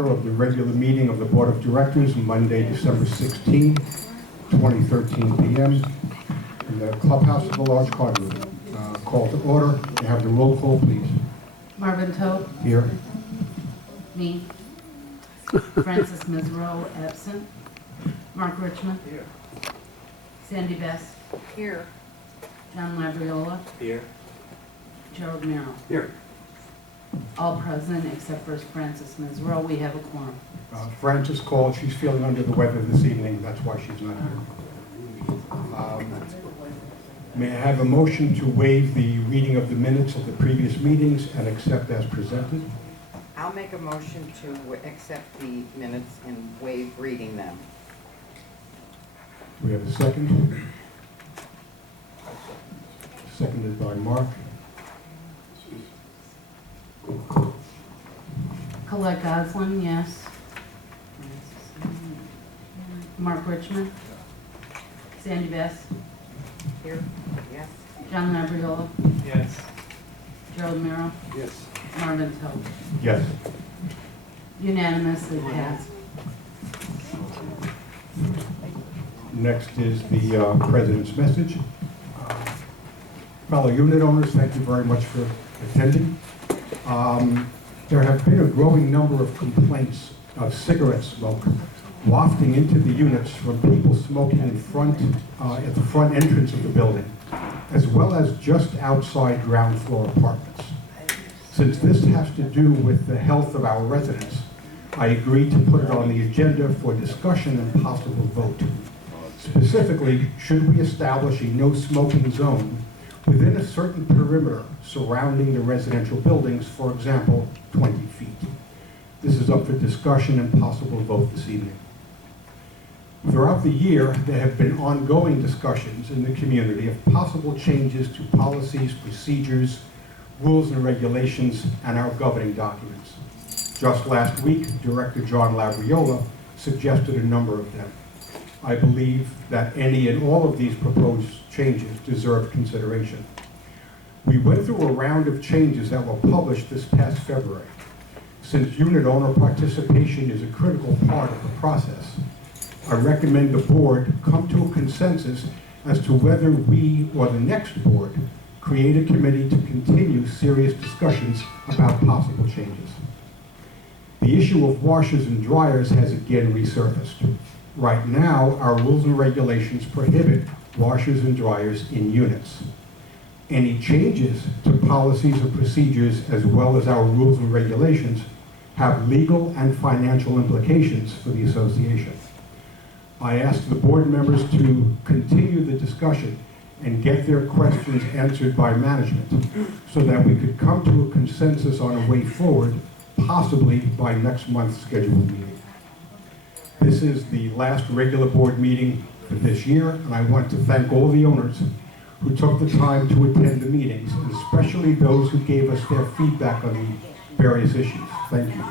order of the regular meeting of the Board of Directors, Monday, December 16, 2013 p.m. in the clubhouse of the large card room. Call to order. You have the roll call, please. Marvin Tope. Here. Me. Francis Mesereau, absent. Mark Richmond. Here. Sandy Best. Here. John Labriola. Here. Gerald Merrill. Here. All present except for Francis Mesereau. We have a quorum. Frances called. She's feeling under the weather this evening. That's why she's not here. May I have a motion to waive the reading of the minutes of the previous meetings and accept as presented? I'll make a motion to accept the minutes and waive reading them. We have a second. Seconded by Mark. Colette Goslin, yes. Mark Richmond. Sandy Best. Here? Yes. John Labriola. Yes. Gerald Merrill. Yes. Marvin Tope. Yes. Unanimously passed. Next is the President's message. Fellow unit owners, thank you very much for attending. There have been a growing number of complaints of cigarette smoke wafting into the units from people smoking in front, at the front entrance of the building, as well as just outside ground floor apartments. Since this has to do with the health of our residents, I agreed to put it on the agenda for discussion and possible vote. Specifically, should we establish a no smoking zone within a certain perimeter surrounding the residential buildings, for example, 20 feet? This is up for discussion and possible vote this evening. Throughout the year, there have been ongoing discussions in the community of possible changes to policies, procedures, rules and regulations, and our governing documents. Just last week, Director John Labriola suggested a number of them. I believe that any and all of these proposed changes deserve consideration. We went through a round of changes that were published this past February. Since unit owner participation is a critical part of the process, I recommend the board come to a consensus as to whether we or the next board create a committee to continue serious discussions about possible changes. The issue of washers and dryers has again resurfaced. Right now, our rules and regulations prohibit washers and dryers in units. Any changes to policies or procedures, as well as our rules and regulations, have legal and financial implications for the association. I asked the board members to continue the discussion and get their questions answered by management so that we could come to a consensus on a way forward, possibly by next month's scheduled meeting. This is the last regular board meeting for this year, and I want to thank all the owners who took the time to attend the meetings, and especially those who gave us their feedback on the various issues. Thank you.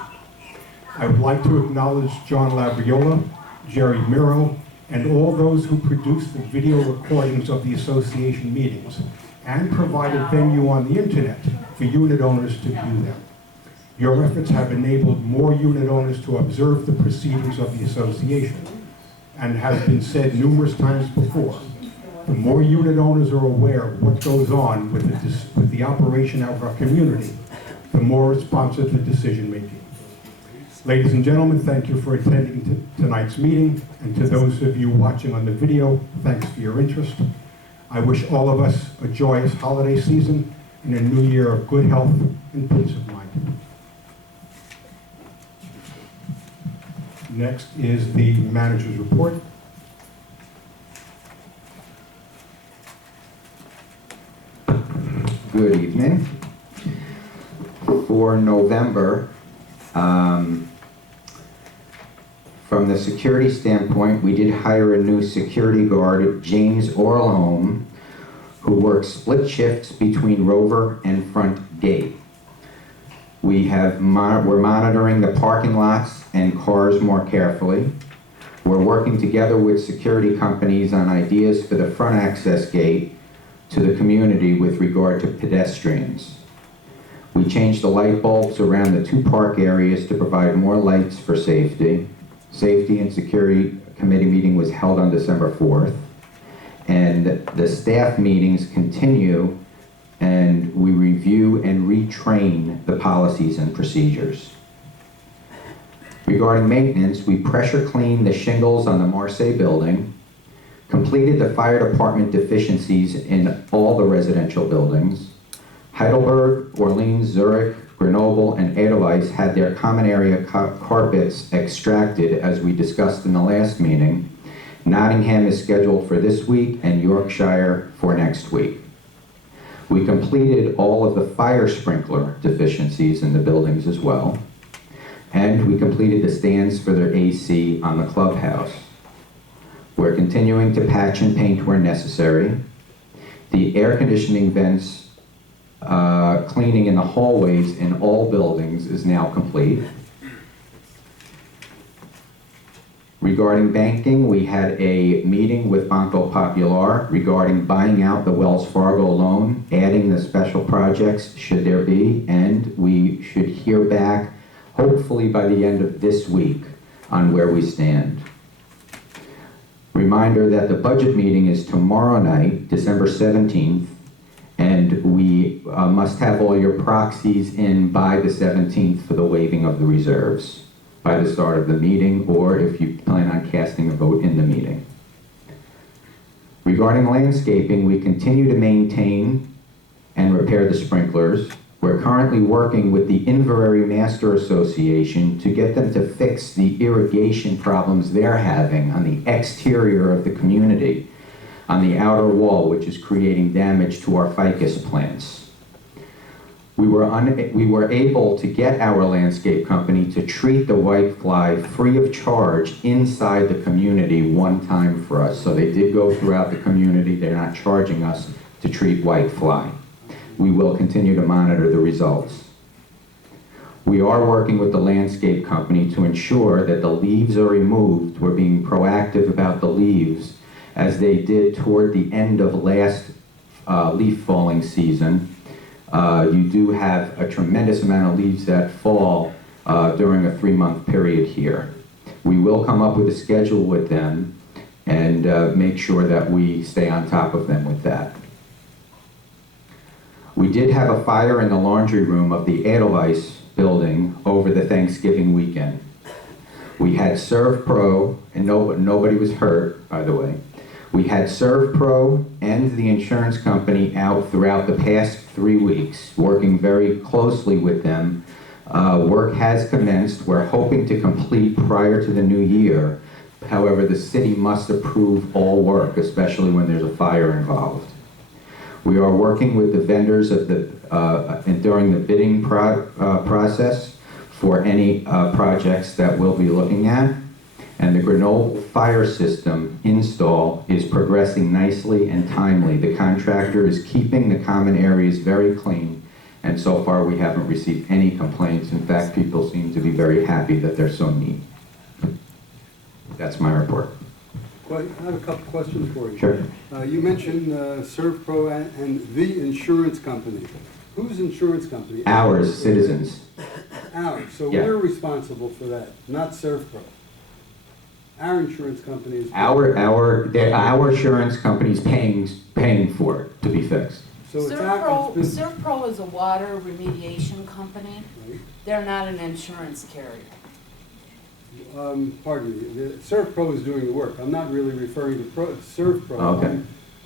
I would like to acknowledge John Labriola, Jerry Miro, and all those who produced the video recordings of the association meetings and provided venue on the internet for unit owners to view them. Your efforts have enabled more unit owners to observe the proceedings of the association, and has been said numerous times before, the more unit owners are aware of what goes on with the operation of our community, the more responsive the decision making. Ladies and gentlemen, thank you for attending tonight's meeting, and to those of you watching on the video, thanks for your interest. I wish all of us a joyous holiday season and a new year of good health and peace of mind. Next is the manager's report. Good evening. For November, from the security standpoint, we did hire a new security guard at James Orlhome, who works split shifts between Rover and front gate. We're monitoring the parking lots and cars more carefully. We're working together with security companies on ideas for the front access gate to the community with regard to pedestrians. We changed the light bulbs around the 2 park areas to provide more lights for safety. Safety and Security Committee meeting was held on December 4th. And the staff meetings continue, and we review and retrain the policies and procedures. Regarding maintenance, we pressure cleaned the shingles on the Marseille building, completed the fire department deficiencies in all the residential buildings. Heidelberg, Orleans, Zurich, Grenoble, and Edelweiss had their common area carpets extracted, as we discussed in the last meeting. Nottingham is scheduled for this week, and Yorkshire for next week. We completed all of the fire sprinkler deficiencies in the buildings as well. And we completed the stands for their AC on the clubhouse. We're continuing to patch and paint where necessary. The air conditioning vents cleaning in the hallways in all buildings is now complete. Regarding banking, we had a meeting with Banco Popular regarding buying out the Wells Fargo loan, adding the special projects should there be, and we should hear back hopefully by the end of this week on where we stand. Reminder that the budget meeting is tomorrow night, December 17th, and we must have all your proxies in by the 17th for the waiving of the reserves by the start of the meeting, or if you plan on casting a vote in the meeting. Regarding landscaping, we continue to maintain and repair the sprinklers. We're currently working with the Inverrary Master Association to get them to fix the irrigation problems they're having on the exterior of the community, on the outer wall, which is creating damage to our ficus plants. We were able to get our landscape company to treat the whitefly free of charge inside the community one time for us. So they did go throughout the community. They're not charging us to treat whitefly. We will continue to monitor the results. We are working with the landscape company to ensure that the leaves are removed. We're being proactive about the leaves, as they did toward the end of last leaf falling season. You do have a tremendous amount of leaves that fall during a 3-month period here. We will come up with a schedule with them and make sure that we stay on top of them with that. We did have a fire in the laundry room of the Edelweiss building over the Thanksgiving weekend. We had ServPro, and nobody was hurt, by the way. We had ServPro and the insurance company out throughout the past 3 weeks, working very closely with them. Work has commenced. We're hoping to complete prior to the new year. However, the city must approve all work, especially when there's a fire involved. We are working with the vendors of during the bidding process for any projects that we'll be looking at. And the Grenoble fire system install is progressing nicely and timely. The contractor is keeping the common areas very clean, and so far we haven't received any complaints. In fact, people seem to be very happy that they're so neat. That's my report. Well, I have a couple questions for you. Sure. You mentioned ServPro and the insurance company. Whose insurance company? Ours, citizens. Ours. So Yeah. we're responsible for that, not ServPro. Our insurance company is. Our insurance company's paying for it to be fixed. So it's our. it's been- ServPro is a water remediation company. Right. They're not an insurance carrier. Pardon me. The ServPro is doing the work. I'm not really referring to ServPro. Okay.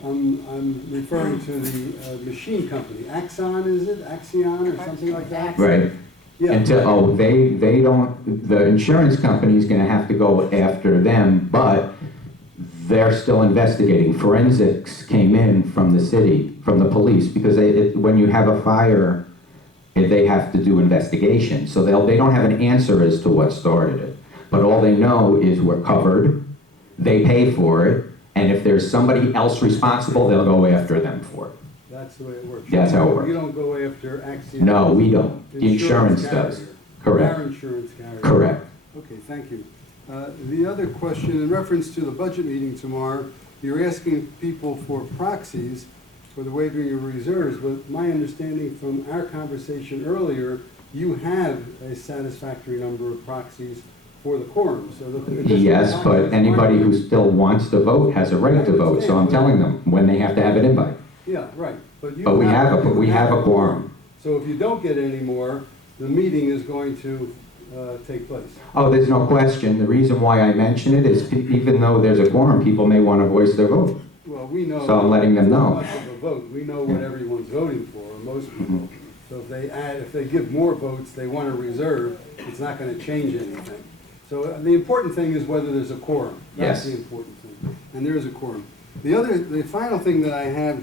I'm referring to the machine company. Axon, is it? Axion or something like that? Right. Yeah. Until, they don't, the insurance company's gonna have to go after them, but they're still investigating. Forensics came in from the city, from the police, because when you have a fire, they have to do investigation. So they don't have an answer as to what started it. But all they know is we're covered, they pay for it, and if there's somebody else responsible, they'll go after them for it. That's the way it works. That's how it works. You don't go after Axion. No, we don't. The insurance carrier. does. Correct. Our insurance carrier. Correct. Okay, thank you. The other question, in reference to the budget meeting tomorrow, you're asking people for proxies. for the waiving of reserves, but my understanding from our conversation earlier, you have a satisfactory number of proxies for the quorum, so that the additional Yes, but proxies anybody aren't- who still wants to vote has a right to vote, so I'm telling them when they have to have it in by. Yeah, right, but you. But we have you we have a quorum. So if you don't get any more, the meeting is going to take place. Oh, there's no question. The reason why I mention it is even though there's a quorum, people may want to voice their vote. Well, we know. So I'm letting them it's not know. much of a vote, we know what everyone's voting for, or most people. So if they give more votes, they want to reserve, it's not going to change anything. So the important thing is whether there's a quorum. That's Yes. the important thing, and there is a quorum. The final thing that I have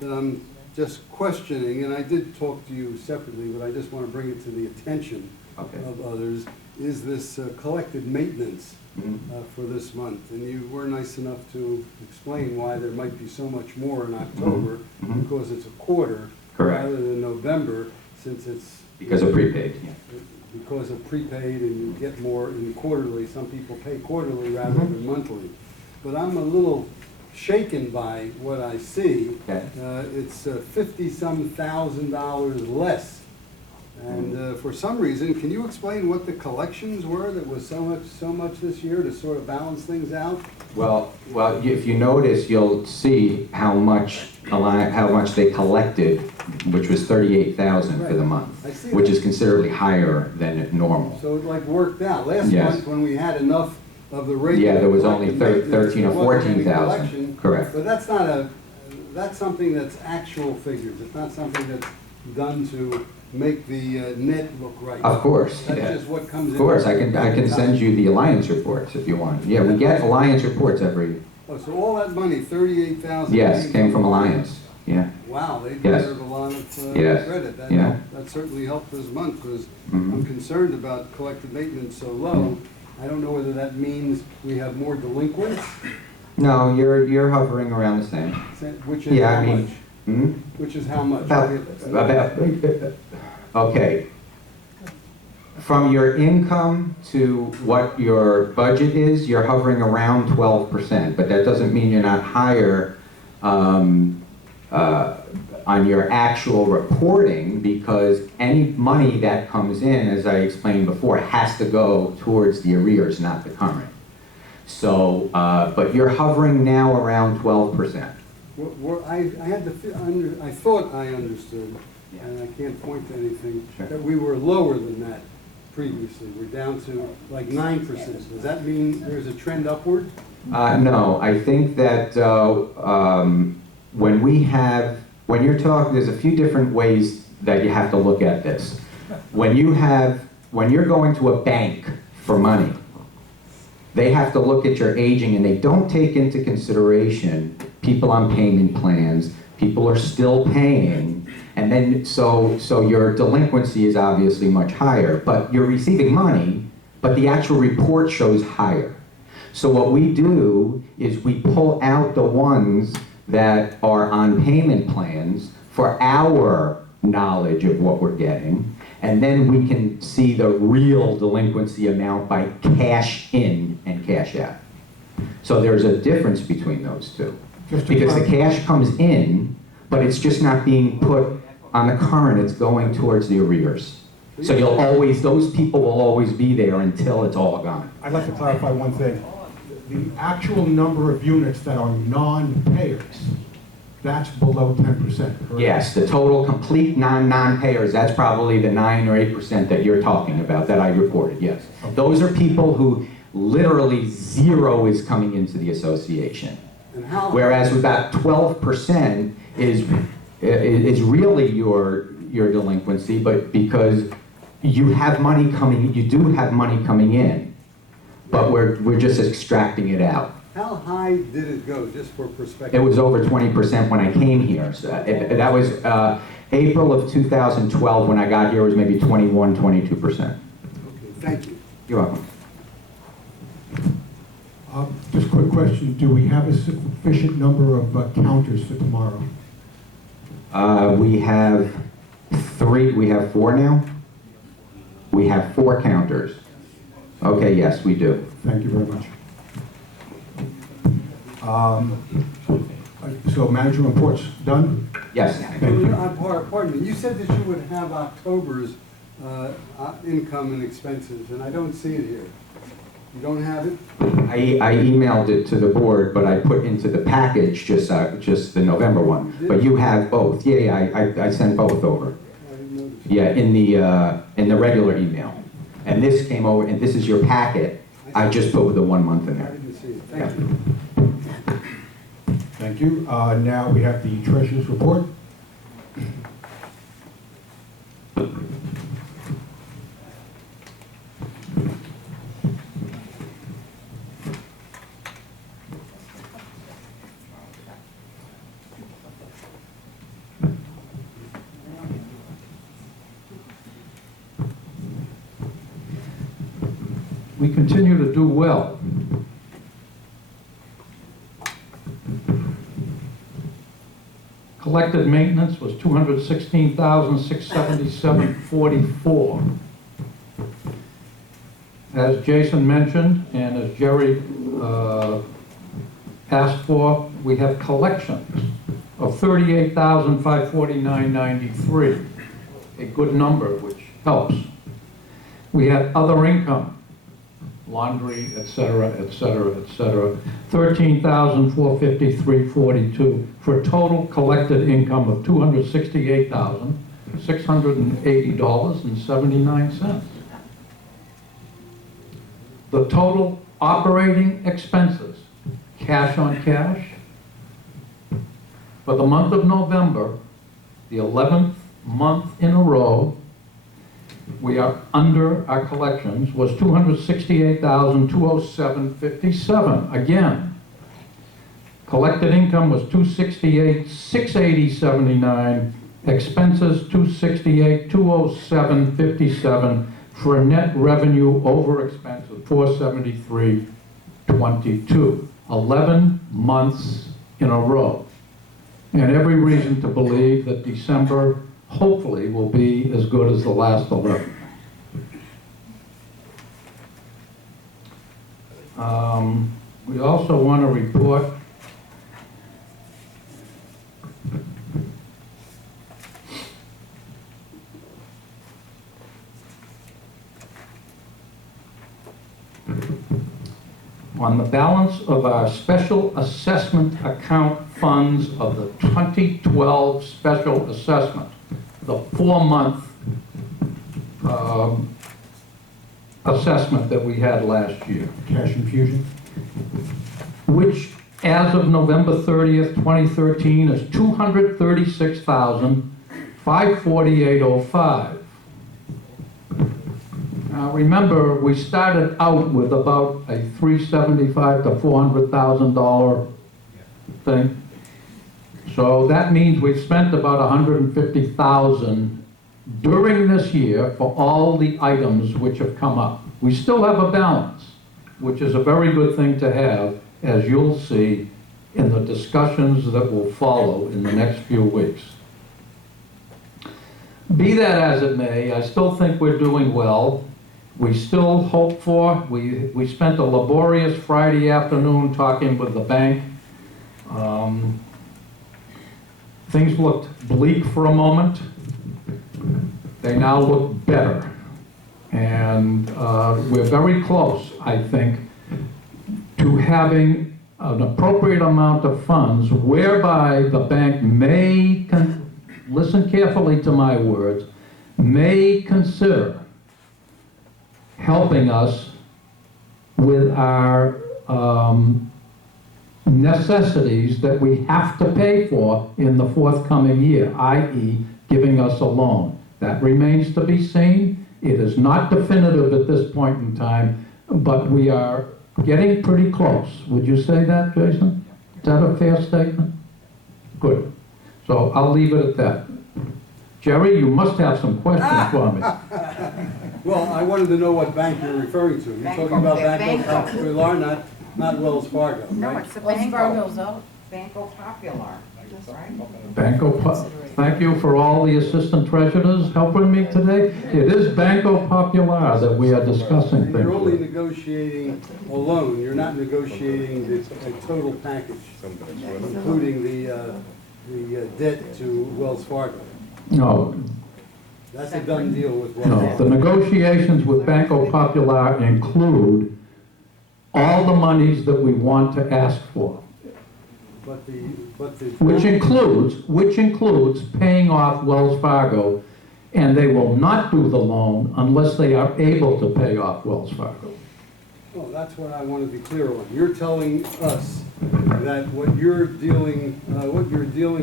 that I'm just questioning, and I did talk to you separately, but I just want to bring it to the attention Okay. of others, is this collected maintenance Mhm. for this month. And you were nice enough to explain why there might be so much more in October, Mhm. because it's a quarter Correct. rather than November, since it's Because of prepaid. Yeah. because of prepaid and you get more in quarterly. Some people pay quarterly rather Mhm. than monthly. But I'm a little shaken by what I see. Okay. It's $50-some thousand less. And for some reason, can you explain what the collections were that was so much this year to sort of balance things out? Well, if you notice, you'll see how much they collected, which was 38,000 for the Right. month, I see which that. is considerably higher than normal. So it like worked out. Last Yes. month, when we had enough of the rate. Yeah, there was only collected maintenance, 13 or there wasn't any 14,000. collection. Correct. But that's something that's actual figures. It's not something that's done to make the net look right. Of course, That's yeah. just what comes in. Of course, I can send you the alliance reports if you want. Yeah, we get alliance reports every, Oh, so all that money, 38,000. yes, came from alliance, yeah. Wow, they Yes. deserve a lot of Yes. credit. Yeah. That certainly helped this month, because Mhm. I'm concerned about collective maintenance so low. I don't know whether that means we have more delinquents, No, you're hovering around the same. which is Yeah, how I mean, much? hmm? Which is how much? Okay. From your income to what your budget is, you're hovering around 12%, but that doesn't mean you're not higher on your actual reporting, because any money that comes in, as I explained before, has to go towards the arrears, not the current. So, but you're hovering now around 12%. I thought I understood, Yeah. and I can't point to anything, Sure. that we were lower than that previously. We're down to like 9%. Does that mean there's a trend upward? No, I think that when you're talking, there's a few different ways that you have to look at this. When you're going to a bank for money, they have to look at your aging, and they don't take into consideration people on payment plans. People are still paying, and then so your delinquency is obviously much higher, but you're receiving money, but the actual report shows higher. So what we do is we pull out the ones that are on payment plans for our knowledge of what we're getting, and then we can see the real delinquency amount by cash in and cash out. So there's a difference between those two. Because the cash comes in, but it's just not being put on the current, it's going towards the arrears. So those people will always be there until it's all gone. I'd like to clarify one thing. The actual number of units that are non-payers, that's below 10%, correct? Yes, the total complete non-payers, that's probably the 9 or 8% that you're talking about, that I reported, yes. Those are people who literally zero is coming into the association. And how? Whereas about 12% is really your delinquency, but because you have money coming, you do have money coming in, but we're just extracting it out. How high did it go, just for perspective? It was over 20% when I came here. So that was April of 2012. When I got here, it was maybe 21, 22%. Okay, thank you. You're welcome. Just a quick question. Do we have a sufficient number of counters for tomorrow? We have 4 now. We have 4 counters. Okay, yes, we do. Thank you very much. So manager reports done? Yes. Thank you. Pardon me, you said that you would have October's income and expenses, and I don't see it here. You don't have it? I emailed it to the board, but I put into the package just the November one. But you have both. Yeah, I sent both over. I didn't notice. Yeah, in the regular email. And this came over, and this is your packet. I just put the 1 month in I there. didn't see it, thank you. Thank you. Now we have the treasurer's report. We continue to do well. Collected maintenance was $216,677.44. As Jason mentioned, and as Jerry asked for, we have collections of $38,549.93, a good number, which helps. We had other income, laundry, et cetera, et cetera, et cetera, $13,453.42, for a total collected income of $268,680.79. The total operating expenses, cash on cash, for the month of November, the 11th month in a row, we are under our collections, was $268,207.57. Again, collected income was $268,680.79, expenses $268,207.57, for a net revenue over expense of $473.22. 11 months in a row. And every reason to believe that December hopefully will be as good as the last 11. We also want to report on the balance of our special assessment account funds of the 2012 special assessment, the 4-month assessment that we had last year, Cash infusion. which as of November 30th, 2013 is $236,548.05. Now remember, we started out with about a $375,000 to $400,000 thing. So that means we've spent about $150,000 during this year for all the items which have come up. We still have a balance, which is a very good thing to have, as you'll see in the discussions that will follow in the next few weeks. Be that as it may, I still think we're doing well. We still hope for, we spent a laborious Friday afternoon talking with the bank. Things looked bleak for a moment. They now look better. And we're very close, I think, to having an appropriate amount of funds whereby the bank may, listen carefully to my words, may consider helping us with our necessities that we have to pay for in the forthcoming year, i.e. giving us a loan. That remains to be seen. It is not definitive at this point in time, but we are getting pretty close. Would you say that, Jason? Is that a fair statement? Good. So I'll leave it at that. Jerry, you must have some questions for me. Well, I wanted to know what bank you're referring to. You're Banco, talking about the Banco Banco. Popular, not Wells Fargo, No, right? it's the Wells Banco. Fargo's out. Banco Popular. Thank you for all the assistant treasurers helping me today. It is Banco Popular that we are discussing And you're only things with. negotiating a loan, you're not negotiating the total package, including the debt to Wells Fargo. No, That's a done deal with Wells no. Fargo. The negotiations with Banco Popular include all the monies that we want to ask for, But the. which includes paying off Wells Fargo, and they will not do the loan unless they are able to pay off Wells Fargo. Well, that's what I want to be clear on. You're telling us that what you're dealing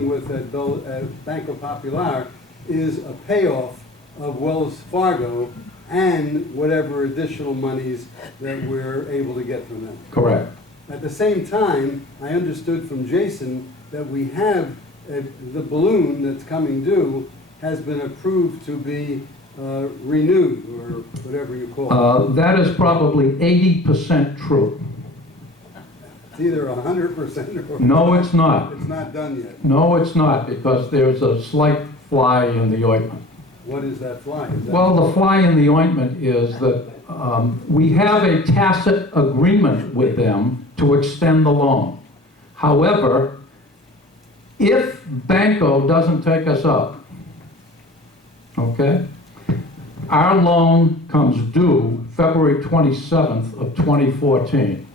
with at Banco Popular is a payoff of Wells Fargo and whatever additional monies that we're able to get from them. Correct. At the same time, I understood from Jason that we have, the balloon that's coming due has been approved to be renewed, or whatever you call it. That is probably 80% true. It's either 100% or. No, it's not. It's not done yet. No, it's not, because there's a slight fly in the ointment. What is that fly? Is that- Well, the fly in the ointment is that we have a tacit agreement with them to extend the loan. However, if Banco doesn't take us up, okay, our loan comes due February 27th of 2014,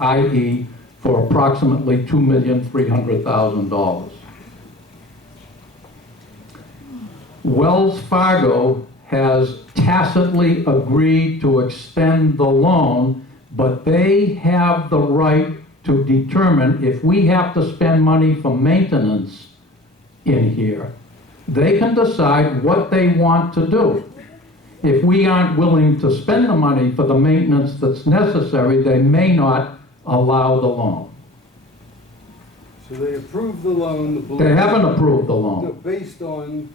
i.e. for approximately $2,300,000. Wells Fargo has tacitly agreed to extend the loan, but they have the right to determine if we have to spend money for maintenance in here. They can decide what they want to do. If we aren't willing to spend the money for the maintenance that's necessary, they may not allow the loan. So they approved the loan, the balloon. They haven't approved the No, loan. based on,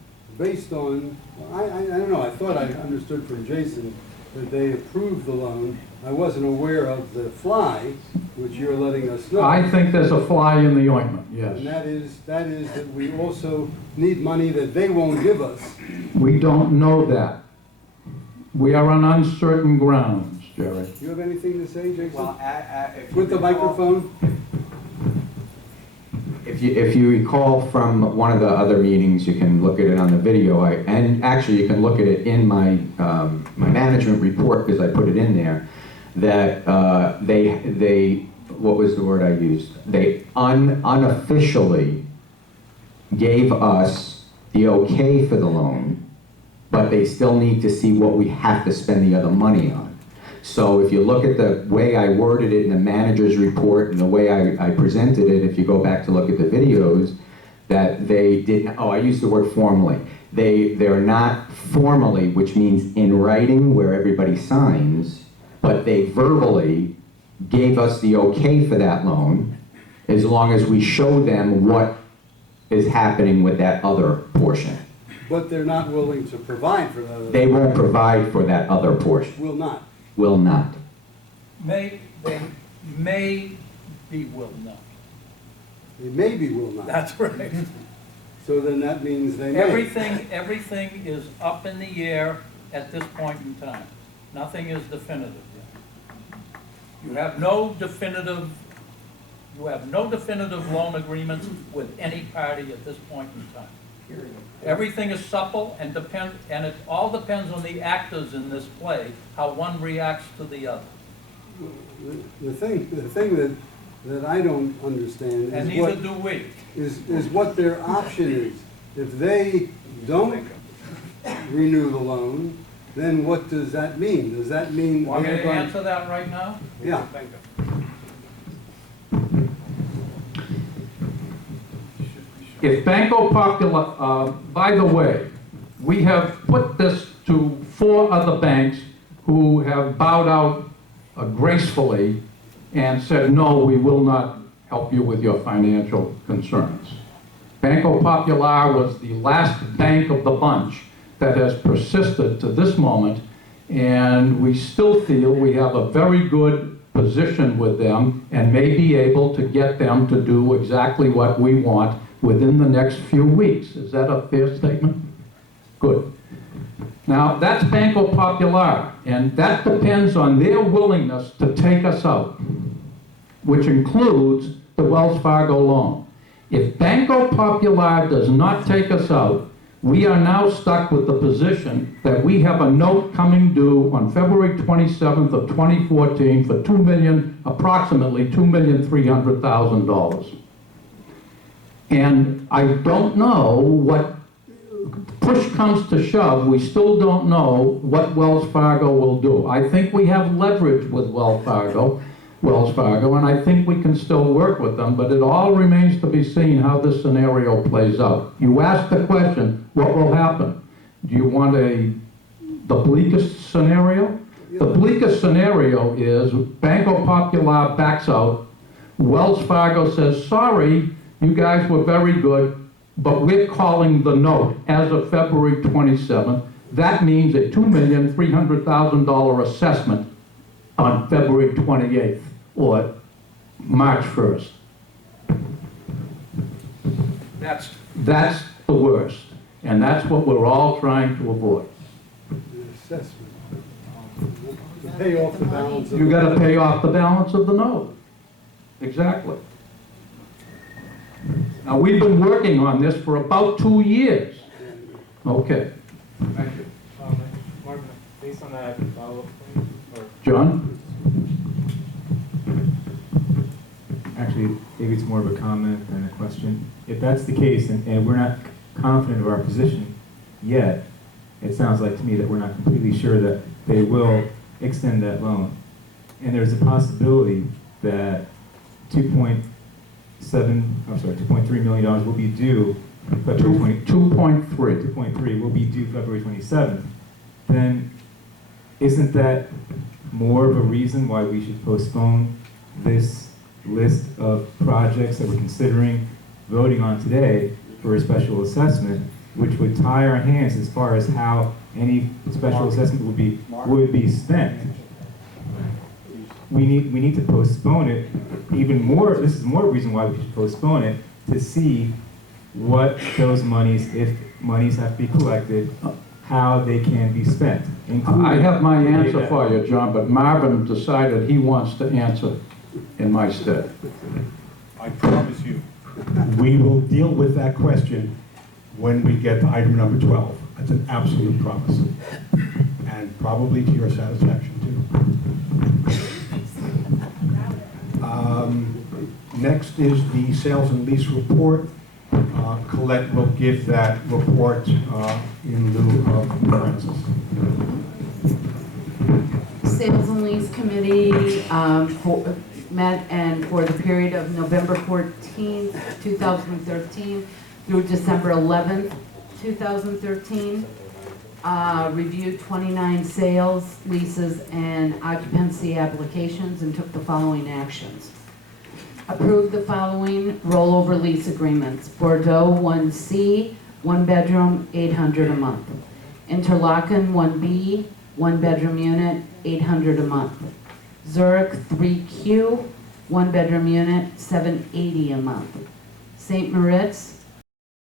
I don't know, I thought I understood from Jason that they approved the loan. I wasn't aware of the fly, which you're letting us know. I think there's a fly in the ointment, yes. And that is that we also need money that they won't give us. We don't know that. We are on uncertain grounds, Jerry. Do you have anything to say, Jason? Well, if you With the recall- microphone? If you recall from one of the other meetings, you can look at it on the video, and actually you can look at it in my my management report, because I put it in there, that they what was the word I used? They unofficially gave us the okay for the loan, but they still need to see what we have to spend the other money on. So if you look at the way I worded it in the manager's report and the way I presented it, if you go back to look at the videos, that they didn't, I used the word formally. They're not formally, which means in writing where everybody signs, but they verbally gave us the okay for that loan, as long as we show them what is happening with that other portion. But they're not willing to provide for that. They won't provide for that other portion. Will not. Will not. They may be will not. They maybe will not. That's right. So then that means they may. Everything is up in the air at this point in time. Nothing is definitive yet. You have no definitive loan agreements with any party at this point in time. Everything is supple and it all depends on the actors in this play, how one reacts to the other. The thing that I don't understand And is neither what, do we. is what their option is. If they don't renew the loan, then what does that mean? Does that mean? Want me they're to going- answer that right now? Yeah. If Banco Popular, by the way, we have put this to 4 other banks who have bowed out gracefully and said, no, we will not help you with your financial concerns. Banco Popular was the last bank of the bunch that has persisted to this moment, and we still feel we have a very good position with them and may be able to get them to do exactly what we want within the next few weeks. Is that a fair statement? Good. Now, that's Banco Popular, and that depends on their willingness to take us out, which includes the Wells Fargo loan. If Banco Popular does not take us out, we are now stuck with the position that we have a note coming due on February 27th of 2014 for approximately $2,300,000. And I don't know what, push comes to shove, we still don't know what Wells Fargo will do. I think we have leverage with Wells Fargo, and I think we can still work with them, but it all remains to be seen how this scenario plays out. You asked the question, what will happen? Do you want the bleakest scenario? The bleakest scenario is Banco Popular backs out, Wells Fargo says, sorry, you guys were very good, but we're calling the note as of February 27th. That means a $2,300,000 assessment on February 28th or March 1st. That's the worst, and that's what we're all trying to avoid. The assessment. To pay off the balance of. You gotta pay off the balance of the note. Exactly. Now, we've been working on this for about 2 years. Okay. Thank you. Marvin, based on that, I have a follow-up point, or? John? Actually, maybe it's more of a comment than a question. If that's the case, and we're not confident of our position yet, it sounds like to me that we're not completely sure that they will extend that loan. And there's a possibility that $2.3 million will be due February 2.3 will be due February 27th. Then isn't that more of a reason why we should postpone this list of projects that we're considering voting on today for a special assessment, which would tie our hands as far as how any special assessment would be spent? We need to postpone it even more. This is more reason why we should postpone it, to see what those monies, if monies have to be collected, how they can be spent. I have my answer for you, John, but Marvin decided he wants to answer in my stead. I promise you, we will deal with that question when we get to item number 12. That's an absolute promise. And probably to your satisfaction, too. Next is the sales and lease report. Colette will give that report in lieu of Francis. Sales and Lease Committee met and for the period of November 14th, 2013 through December 11th, 2013. Reviewed 29 sales, leases, and occupancy applications and took the following actions. Approved the following rollover lease agreements. Bordeaux 1C, 1 bedroom, $800 a month. Interlaken 1B, 1 bedroom unit, $800 a month. Zurich 3Q, 1 bedroom unit, $780 a month. St. Moritz